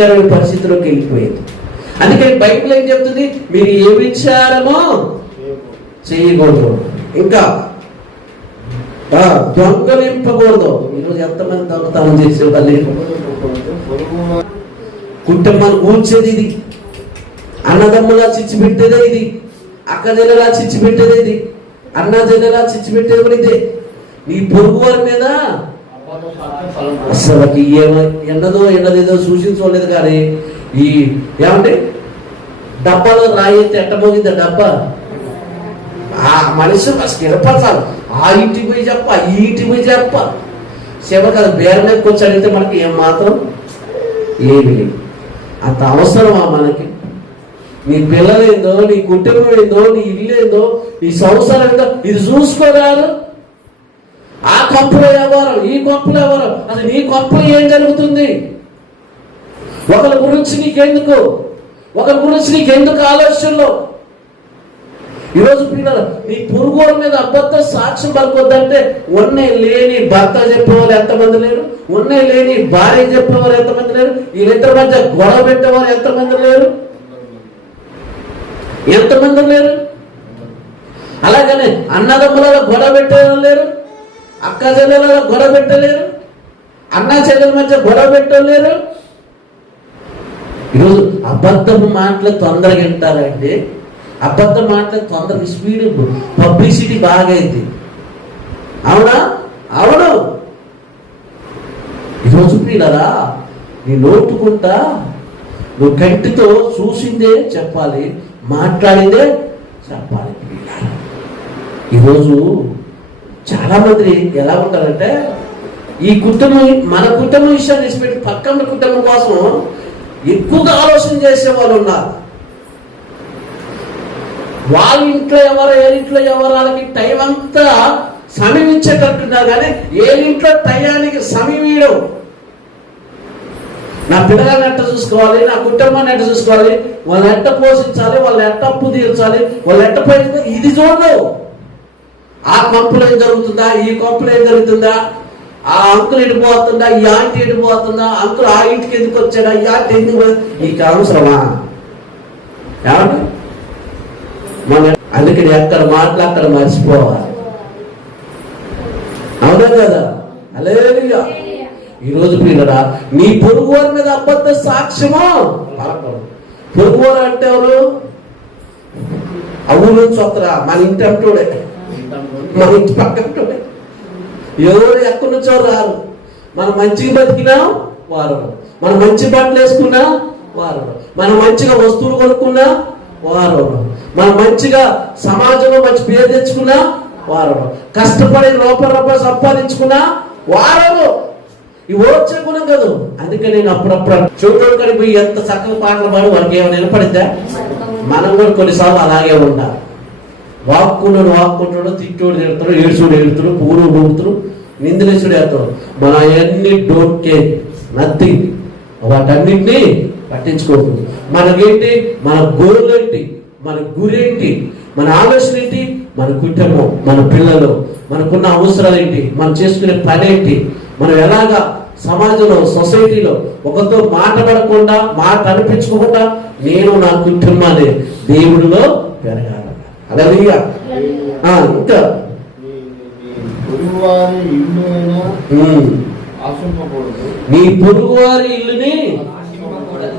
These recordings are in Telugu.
భయంకరమైన పరిస్థితిలోకి వెళ్ళిపోయింది. అందుకని బైబిల్ ఏం చెప్తుంది? మీరు ఏ విచారమో చేయకూడదు. ఇంకా ఆ, దొంగలింపకూడదు. ఈరోజు ఎంతమంది దొంగతనం చేసే తల్లి? కుటుంబాన్ని కూర్చేది ఇది. అన్నదమ్ములా చిచ్చి పెట్టేదే ఇది. అక్క చెల్లెలా చిచ్చి పెట్టేదే ఇది. అన్న చెల్లెలా చిచ్చి పెట్టేది కూడా ఇదే నీ పొరుగు వారి మీద అసలు ఎండదో ఎండదేదో సూచించలేదు కానీ ఈ ఏమంటే డబ్బాలో రాయితే ఎట్టబోగిందా డబ్బా? ఆ మనిషి స్థిరపరచాలి. ఆ ఇంటికి పోయి చెప్ప ఈ ఇంటి పోయి చెప్ప. శివ అది బేర కూర్చొని అడిగితే మనకి ఏం మాత్రం ఏమి లేదు. అంత అవసరమా మనకి? నీ పిల్లలేందో నీ కుటుంబం ఏందో నీ ఇల్లు ఏందో నీ సంవత్సరం ఏందో ఇది చూసుకోరారు ఆ కప్పులో ఎవరు? ఈ కప్పులో ఎవరు? అసలు నీ కొంపలో ఏం జరుగుతుంది? ఒకరి గురించి నీకెందుకు? ఒకరి గురించి నీకెందుకు ఆలోచనలు? ఈరోజు పిల్లలు నీ పురుగుల మీద అబద్ధ సాక్ష్యం పలుకొద్దంటే ఉన్నే లేని భర్త చెప్పేవారు ఎంతమంది లేరు? ఉన్నే లేని భార్య చెప్పేవారు ఎంతమంది లేరు? వీళ్ళిద్దరి మధ్య గొడవ పెట్టేవారు ఎంతమంది లేరు? ఎంతమంది లేరు? అలాగనే అన్నదమ్ములలో గొడవ పెట్టేవారు లేరు? అక్క చెల్లెల గొడవ పెట్టలేరు? అన్న చెల్లెల మధ్య గొడవ పెట్టలేరు? ఈరోజు అబద్ధపు మాటలు తొందరగా వింటారండి అబద్ధ మాటలు తొందరగా స్పీడ్ పబ్లిసిటీ బాగా అయింది అవునా? అవును. ఈరోజు ప్రియులరా నీ నోటుకుంటా నువ్వు కంటితో చూసిందే చెప్పాలి మాట్లాడిందే చెప్పాలి ఈరోజు చాలా మంది ఎలా ఉంటారంటే ఈ కుటుంబం మన కుటుంబం విషయాన్ని విడిచిపెట్టి పక్కన కుటుంబం కోసం ఎక్కువగా ఆలోచన చేసే వాళ్ళు ఉన్నారు. వాళ్ళ ఇంట్లో ఎవరు ఏ ఇంట్లో ఎవరు వాళ్ళకి టైం అంతా సమయం ఇచ్చేటట్టున్నారు కానీ ఏ ఇంట్లో టయానికి సమయం ఇవ్వడం. నా పిల్లగాన్ని ఎట్ట చూసుకోవాలి నా కుటుంబాన్ని ఎట్ట చూసుకోవాలి వాళ్ళని ఎట్ట పోషించాలి వాళ్ళని ఎట్ట అప్పు తీర్చాలి వాళ్ళు ఎట్ట ఇది చూడదు ఆ కొంపలో ఏం జరుగుతుందా? ఈ కొంపలో ఏం జరుగుతుందా? ఆ అంకుల్ ఎడిపోతుందా ఈ ఆంటీ ఎడిపోతుందా అంకుల్ ఆ ఇంటికి ఎందుకు వచ్చాడా? ఈ ఆంటీ ఎందుకు పోయి- నీకు అవసరమా? ఏమండి? మన అందుకని ఎక్కడ మాటలు అక్కడ మర్చిపోవాలి. అవునా కదా? అలేలుగా ఈరోజు పిల్లరా నీ పొరుగువారి మీద అబద్ధ సాక్ష్యమా? పొరుగు పొరుగువారు అంటే ఎవరు? అవును చొత్తరా మన ఇంటి అంటూడే. మన ఇంటి పక్కన ఎవరు ఎక్కడి నుంచో రారు. మనం మంచిగా బతికినా వారు. మనం మంచి బట్టలు వేసుకున్నా వారు. మనం మంచిగా వస్తువులు కొనుక్కున్నా వారు. మనం మంచిగా సమాజంలో మంచి పేరు తెచ్చుకున్నా వారు. కష్టపడి రూపాయి రూపాయలు సంపాదించుకున్నా వారు. ఇవి వచ్చే గుణం కాదు. అందుకే నేను అప్పుడప్పుడు చూడడం కానీ పోయి ఎంత చక్కగా పాటలు పాడు వారికి ఏమైనా నిలబడిద్దా మనం కూడా కొన్నిసార్లు అలాగే ఉండాలి. వాక్కులను వాక్కుంటాడు తిట్టోడు తిడతాడు ఏడుచుడు ఏడుతాడు పూలు ఊపుతాడు నిందలేసుడు వేస్తాడు మన అవన్నీ డోంట్ కేర్. నథింగ్. వాటన్నిటినీ పట్టించుకోకు. మనకేంటి? మన గోల్ ఏంటి మన గురేంటి? మన ఆలోచన ఏంటి? మన కుటుంబం మన పిల్లలు మనకున్న అవసరాలు ఏంటి? మనం చేసుకునే పని ఏంటి? మనం ఎలాగా సమాజంలో సొసైటీలో ఒకరితో మాట్లాడకుండా మాట అనిపించుకోకుండా నేను నా కుటుంబాన్ని దేవుడిలో పెరగాలి. అలలియ ఇంకా? పొరుగువారి ఇల్లు అయినా ఉమ్. ఆశింపకూడదు. నీ పొరుగువారి ఇల్లుని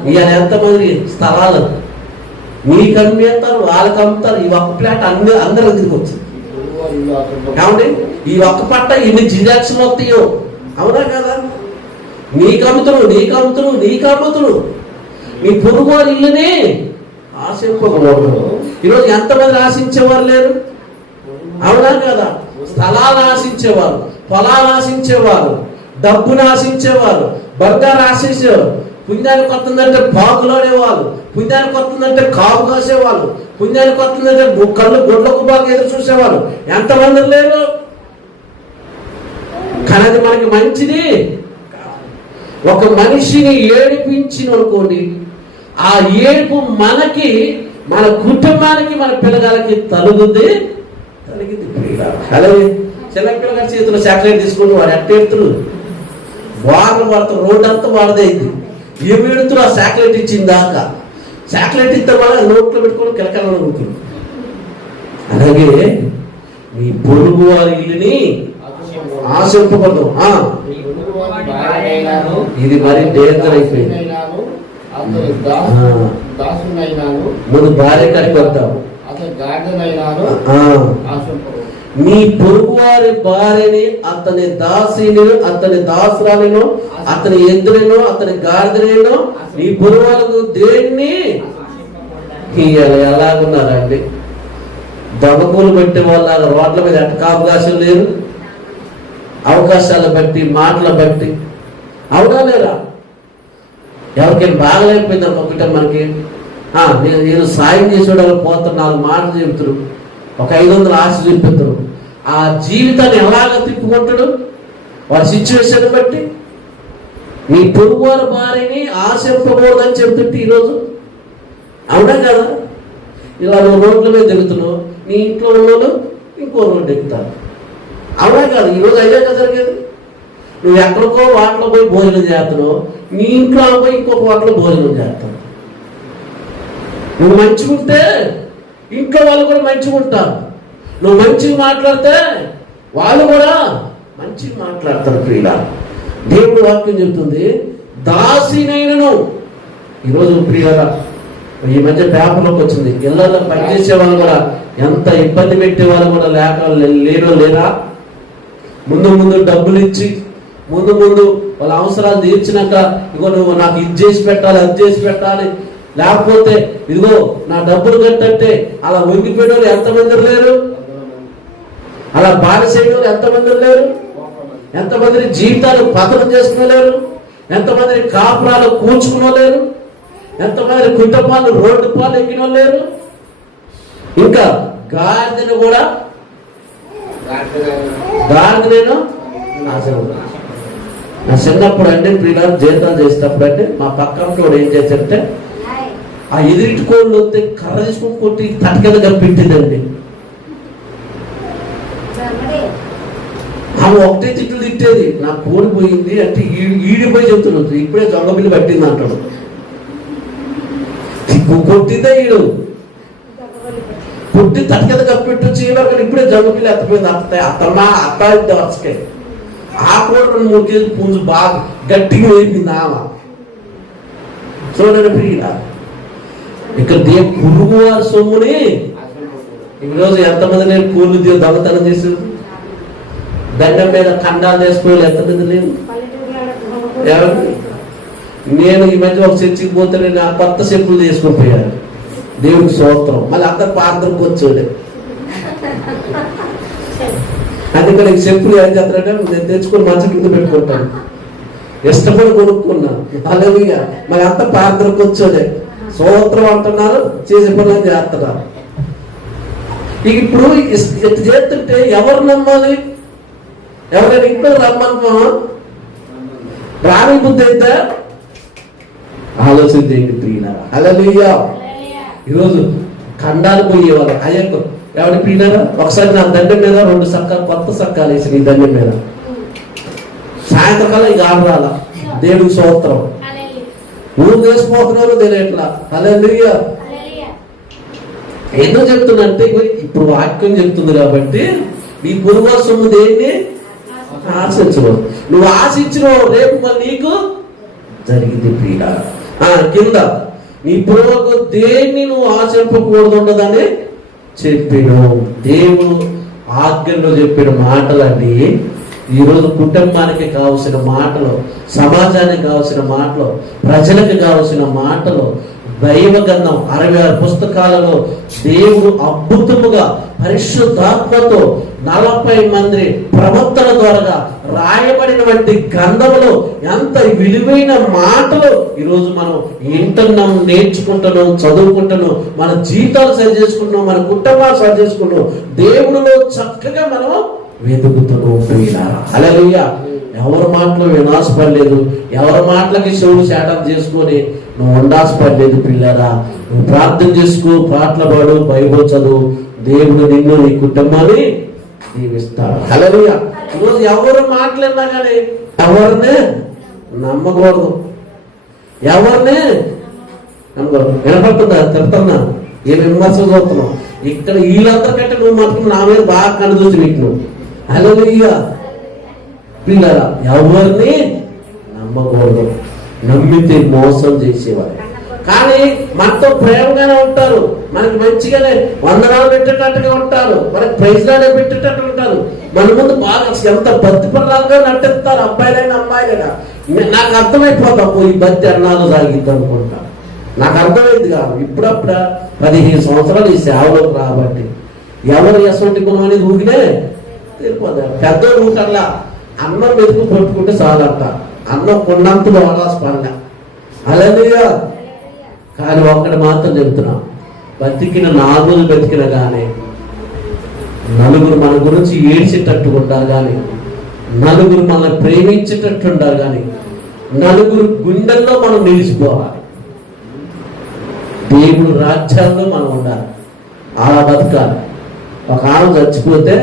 ఇవాళ ఎంతమంది స్థలాలు? నీకు అమ్మేస్తారు వాళ్ళకి అమ్ముతారు ఈ ఒక్క ప్లాట్ అందరూ అందరూ దగ్గరికి వచ్చింది ఈ ఒక్క పట్ట ఇన్ని జిరాక్స్లు వస్తాయో అవునా కదా? నీకు అమ్ముతుడు నీకు అమ్ముతుడు నీకు అమ్ముతుడు నీ పొరుగువారి ఇల్లుని ఆశింపకూడదు. ఈరోజు ఎంతమంది ఆశించేవారు లేరు? అవునా కదా? స్థలాలు ఆశించేవారు పొలాలు ఆశించేవారు డబ్బును ఆశించేవారు బంగారు ఆశించేవారు. పుణ్యానికి వస్తుందంటే బాగులోనేవాళ్ళు పుణ్యానికి వస్తుందంటే కాపు కాసేవాళ్ళు పుణ్యానికి వస్తుందంటే కళ్ళు గుడ్లకు బాగా ఎదురు చూసేవాళ్ళు. ఎంతమంది లేరు? కానీ అది మనకి మంచిది ఒక మనిషిని ఏడిపించిన అనుకోండి ఆ ఏడుపు మనకి మన కుటుంబానికి మన పిల్లగాలకి తలుగుద్ది తలిగింది అలాగే చిన్న పిల్లగారి చేతిలో చాక్లెట్ తీసుకుని వాడు ఎట్టేడుతురు వాటర్ పడతారు రోడ్ అంతా వాడదైంది ఏమి ఎడుతున్నా శాటిలైట్ ఇచ్చింది దాకా. శాటిలైట్ ఇస్తే వల్ల నోట్లో పెట్టుకొని కిలకలను అనుకుంటున్నాం అలాగే మీ పొరుగు వారి ఇల్లుని ఆశింపకూడదు ఆ, ఇది మరి డేంజర్ అయిపోయింది దాసునైనాను, అతని దా- ఆ. దాసునైనాను, ముందు భార్య ఆశింపకూడదు. మీ పొరుగువారి భార్యని అతని దాసిని అతని దాసురాలను అతని ఎద్దులను అతని గాడిదలను నీ పొరుగువాళ్ళకు దేన్ని? ఎలాగున్నారండి? దొంగకూలు పెట్టే వాళ్ళ రోడ్ల మీద ఎట్టక అవకాశం లేదు అవకాశాలు బట్టి మాటల బట్టి. అవునా లేరా? ఎవరికైనా బాగలేకపోయింది ఒక మనకి? నేను నేను సాయం చేసేవాడు పోతాను నాలుగు మాటలు చెబుతారు. ఒక ఐదు వందలు ఆశ చూపిస్తారు. ఆ జీవితాన్ని ఎలాగ తిప్పుకుంటాడు? వాళ్ళ సిచ్యువేషన్ బట్టి. నీ పొరుగువారి భార్యని ఆశింపకూడదని చెప్తుంటే ఈరోజు? అవునా కదా? ఇలా నువ్వు రోడ్ల మీద తిరుగుతున్నావు నీ ఇంట్లో ఉన్నోళ్ళు ఇంకో రోడ్డు ఎక్కుతారు. అవునా కాదు? ఈరోజు అయ్యాక కదా జరిగేది? నువ్వు ఎక్కడికో వాటిలో పోయి భోజనం చేస్తున్నావు నీ ఇంట్లో పోయి ఇంకొక వాటిలో భోజనం చేస్తావు. నువ్వు మంచిగా ఉంటే ఇంట్లో వాళ్ళు కూడా మంచిగా ఉంటారు. నువ్వు మంచిగా మాట్లాడితే వాళ్ళు కూడా మంచిగా మాట్లాడతారు ప్రియుల. దేవుడు వాక్యం చెప్తుంది దాసినైనను. ఈరోజు ప్రియుల ఈ మధ్య పేపర్లోకి వచ్చింది. ఇళ్ళల్లో పనిచేసే వాళ్ళు కూడా ఎంత ఇబ్బంది పెట్టే వాళ్ళు కూడా లేక లేరో లేరా? ముందు ముందు డబ్బులు ఇచ్చి ముందు ముందు వాళ్ళ అవసరాలు తీర్చినాక ఇగో నువ్వు నాకు ఇది చేసి పెట్టాలి అది చేసి పెట్టాలి. లేకపోతే ఇదిగో నా డబ్బులు కట్టంటే అలా వంగిపోయిన వాళ్ళు ఎంతమంది లేరు? అలా బానిసైన వాళ్ళు ఎంతమంది లేరు? ఎంతమందిని జీవితాలు పతనం చేసుకునేలేరు ఎంతమందిని కాపురాలు కూర్చుకునలేరు ఎంతమంది కుటుంబాలు రోడ్డు పాలు ఎక్కిన లేరు? ఇంకా గాడిదను కూడా నాశనం. నా చిన్నప్పుడు అంటే ప్రియులు జీతాలు చేసేటప్పుడు అంటే మా పక్కన ఏం చేశారంటే ఆ ఎదుటి కోళ్ళు వస్తే కర్ర తీసుకొని కొట్టి తటకెద కప్పించిందండి ఆమె ఒకటే తిట్లు తిట్టేది. నా కోడి పోయింది అంటే ఈడిపోయి చెప్తున్నాడు. ఇప్పుడే దొంగ పట్టింది అంటాడు. కొట్టిందే ఈడు. కొట్టి తటకెద కప్పెట్టు చీవరకు ఇప్పుడే దొంగ బిల్లు ఎత్తపోయింది. అత్త అత్తమ్మా అత్త దోసకాయ ఆ పూట రెండు మూడు పుంజు బాగా గట్టిగా వేపింది ఆమె చూడండి ప్రియుడ ఇక్కడ దే పురుగు వారి సొమ్ముని ఈరోజు ఎంతమంది నేను కూలి ది- దొంగతనం చేసి దండం మీద ఖండాలు వేసుకోవాలి ఎంతమంది నేను నేను ఈ మధ్య ఒక చర్చికి పోతే నేను కొత్త చెప్పులు తీసుకుని పోయాను దేవుడికి సోత్రం మళ్ళీ అందరు పాత్రకు వచ్చాడు అందుకని ఈ చెప్పులు ఏం చేస్తారంటే నేను తెచ్చుకొని మంచి కింద పెట్టుకుంటాను. ఇష్టపడి కొనుక్కున్నాను అలాగే మరి అంత పాత్రకు వచ్చేదే సూత్రం అంటున్నారు చేసే పనులు చేస్తున్నారు? ఇప్పుడు చేస్తుంటే ఎవరు నమ్మాలి? ఎవరైనా ఇంట్లో రమ్మనుకో రాని బుద్ధి అయితే ఆలోచన చేయండి ప్రియుల అలా ఈరోజు ఖండాలు పోయేవాళ్ళు. అయ్యకు ఎవరి ప్రియులారా? ఒకసారి నా దండం మీద రెండు సక్కాలు కొత్త సక్కాలు వేసి నీ దండం మీద. సాయంత్రకాలం ఇక ఆడరాల దేవుడికి సూత్రం ఊరు వేసిపోతున్నారు తెలియట్లా. అలా ఎందుకు చెప్తున్నంటే ఇగో ఇప్పుడు వాక్యం చెప్తుంది కాబట్టి నీ పురుగు సొమ్ము దేన్ని ఆశించవు నువ్వు ఆశించిన రేపు నీకు జరిగింది ఆ కింద నీ పురుగు దేన్ని నువ్వు ఆశింపకూడదు ఉండదని చెప్పిన దేవుడు ఆజ్ఞలో చెప్పిన మాటలన్నీ ఈరోజు కుటుంబానికి కావలసిన మాటలు సమాజానికి కావలసిన మాటలు ప్రజలకు కావలసిన మాటలు దైవ గ్రంథం అరవై ఆరు పుస్తకాలలో దేవుడు అద్భుతముగా పరిశుద్ధాత్మతో నలభై మంది ప్రవక్తల ద్వారా రాయబడినటువంటి గ్రంథములు ఎంత విలువైన మాటలు ఈరోజు మనం వింటున్నాం నేర్చుకుంటున్నాం చదువుకుంటున్నాం మన జీవితాలు సరి చేసుకుంటున్నాం మన కుటుంబాలు సరి చేసుకుంటున్నాం దేవుడిలో చక్కగా మనం వెతుకుతున్నాం అలలుయ్యా ఎవరి మాటలు వినాశపడలేదు ఎవరి మాటలకి శివుడు శాటం చేసుకొని నువ్వు ఉండాల్సిపడలేదు పిల్లరా నువ్వు ప్రార్థన చేసుకో పాటలు పాడు బైబుల్ చదువు దేవుడు నిన్ను నీ కుటుంబాన్ని దీవిస్తాడు. హల్లెలూయా. ఈరోజు ఎవరు మాట్లాడినా కానీ ఎవరిని నమ్మకూడదు. ఎవరిని అనుకో వినపడుతుందా? చెప్తున్నా. ఏ విమర్శ చూస్తున్నావు ఇక్కడ వీళ్ళందరికంటే నువ్వు మటుకు నా మీద బాగా కనుదూసి నీకు నువ్వు హలో పిల్లల ఎవరిని? నమ్మకూడదు. నమ్మితే మోసం చేసేవారు. కానీ మనతో ప్రేమగానే ఉంటారు. మనకి మంచిగానే వందనాలు పెట్టేటట్టుగా ఉంటారు. మనకి ప్రైజ్లానే పెట్టేటట్టు ఉంటారు. మన ముందు బాగా ఎంత బత్తి పర్రాలుగా నటిస్తారు అబ్బాయిలైనా అమ్మాయిలైనా. నాకు అర్థమైపోతాం ఈ బత్తి అన్నాలు సాగిద్దాం అనుకుంటా. నాకు అర్థమైంది కాదు ఇప్పుడప్పుడ పదిహేను సంవత్సరాలు ఈ సేవలోకి రాబట్టి. ఎవరు ఎటువంటి గుణం అనేది ఊగినే తెలిపోతారు పెద్ద ఊకల్లా అన్నం ఎందుకు పట్టుకుంటే చాలంట. అన్నం కొన్నంత వాడాల్సి పండ అలలుగా కానీ ఒక్కటి మాత్రం చెబుతున్నా బతికిన నాలుగు బతికిన కానీ నలుగురు మన గురించి ఏడ్చేటట్టు ఉండాలి కానీ నలుగురు మనల్ని ప్రేమించేటట్టు ఉండాలి కానీ నలుగురు గుండెల్లో మనం నిలిచిపోవాలి. దేవుడు రాజ్యాల్లో మనం ఉండాలి. అలా బతకాలి. ఒక ఆమె చచ్చిపోతే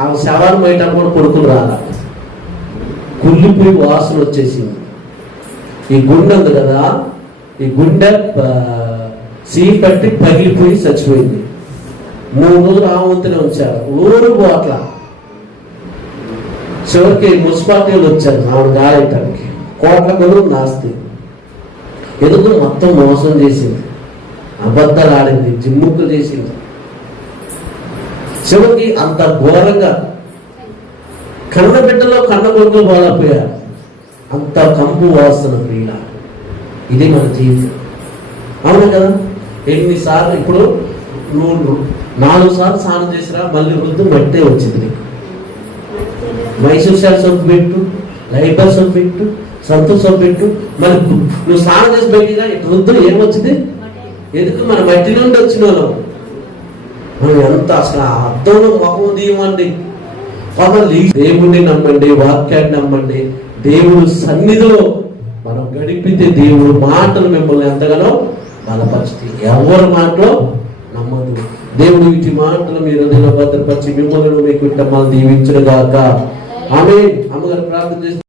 ఆమె శవాన్ని పోయేటప్పుడు కూడా కొడుకులు రాలి కుళ్ళిపోయి వాసన వచ్చేసింది. ఈ గుండె ఉంది కదా ఈ గుండె సీ పట్టి పగిలిపోయి చచ్చిపోయింది. మూడు రోజులు ఆ వంతునే ఉంచారు ఊరు పోట్ల చివరికి మున్సిపాలిటీలు వచ్చారు ఆవిడ గాయటానికి కోట్ల కొను నాస్తి. ఎందుకు మొత్తం మోసం చేసింది? అబద్ధాలు ఆడింది జిమ్ముక్కులు చేసింది. చివరికి అంత ఘోరంగా కన్న బిడ్డలో కన్న కొడుకులు బాధపోయారు అంత కంపు వాసన ప్రియుల ఇది మన జీవితం. అవును కదా? ఎన్నిసార్లు ఇప్పుడు నువ్వు నాలుగు సార్లు స్నానం చేసినా మళ్ళీ రుద్దు మట్టే వచ్చింది నీకు. మైసూర్ సార్ సొంపు పెట్టు లైబర్ సొంపు పెట్టు సంతూర్ సొంపు పెట్టు. మరి నువ్వు స్నానం చేసి బయటికి ఇటు ఏమొచ్చింది? ఎందుకు మన మట్టి నుండి వచ్చిన వాళ్ళం మనం ఎంత అసలు అర్థంలో ముఖం తీయమండి. కాబట్టి దేవుణ్ణి నమ్మండి వాక్యాన్ని నమ్మండి. దేవుడు సన్నిధిలో మనం గడిపితే దేవుడు మాటలు మిమ్మల్ని ఎంతగానో బలపరుస్తాయి ఎవరి మాటలో నమ్మదు. దేవుడు వీటి మాటలు మీరు హృదయంలో భద్రపరిచి మిమ్మల్ని మీ కుటుంబాలు దీవించుగాక ఆమె అమ్మగారు ప్రార్థన చేస్తే